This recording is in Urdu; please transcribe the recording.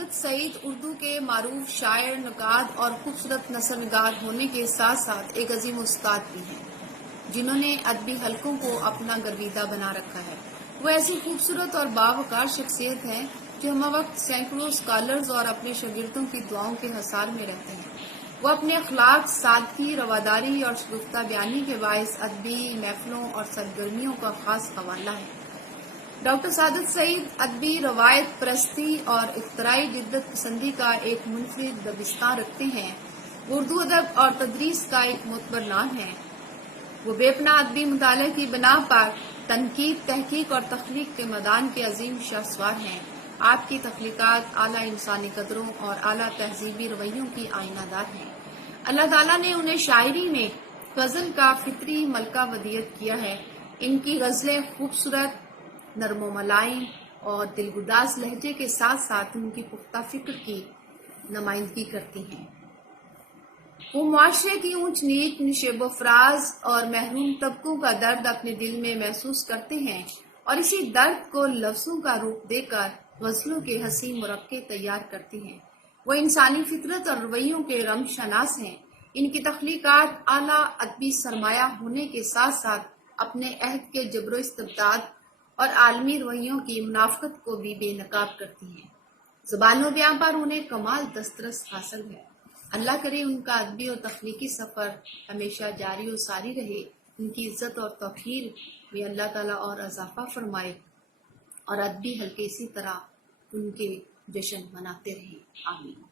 سعادت سعید اردو کے معروف شاعر، نقاد اور خوبصورت نثر نگار ہونے کے ساتھ ساتھ ایک عظیم استاد بھی ہیں، جنہوں نے ادبی حلقوں کو اپنا گرویدہ بنا رکھا ہے۔ وہ ایسی خوبصورت اور باوقار شخصیت ہیں جو ہمہ وقت سینکڑوں اسکالرز اور اپنے شاگردوں کی دعاؤں کے حصار میں رہتے ہیں۔ وہ اپنے اخلاق، سادگی، رواداری اور شگفتہ بیانی کے باعث ادبی محفلوں اور سرگرمیوں کا خاص حوالہ ہے۔ ڈاکٹر سعادت سعید ادبی روایت پرستی اور اختراعی جدت پسندی کا ایک منفرد دبستان رکھتے ہیں۔ وہ اردو ادب اور تدریس کا ایک معتبر نام ہے۔ وہ بے پناہ ادبی مطالعہ کی بنا پر تنقید، تحقیق اور تخلیق کے میدان کے عظیم شاہسوار ہیں۔ آپ کی تخلیقات اعلیٰ انسانی قدروں اور اعلیٰ تہذیبی رویوں کی آئینہ دار ہیں۔ اللہ تعالیٰ نے انہیں شاعری میں غزل کا فطری ملکہ ودیعت کیا ہے۔ ان کی غزلیں خوبصورت، نرم و ملائم اور دلگداز لہجے کے ساتھ ساتھ ان کی پختہ فکر کی نمائندگی کرتی ہیں۔ وہ معاشرے کی اونچ نیچ، نشیب و فراز اور محروم طبقوں کا درد اپنے دل میں محسوس کرتے ہیں اور اسی درد کو لفظوں کا روپ دے کر غزلوں کے حسین مرکب تیار کرتی ہیں۔ وہ انسانی فطرت اور رویوں کے رم شناس ہیں۔ ان کی تخلیقات اعلیٰ ادبی سرمایہ ہونے کے ساتھ ساتھ اپنے عہد کے جبر و استبداد اور عالمی رویوں کی منافقت کو بھی بے نقاب کرتی ہیں۔ زبان و بیان پر انہیں کمال دسترس حاصل ہے۔ اللہ کرے ان کا ادبی اور تخلیقی سفر ہمیشہ جاری و ساری رہے۔ ان کی عزت اور توقیر میں اللہ تعالیٰ اور اضافہ فرمائے اور ادبی حلقے اسی طرح ان کے جشن مناتے رہیں۔ آمین۔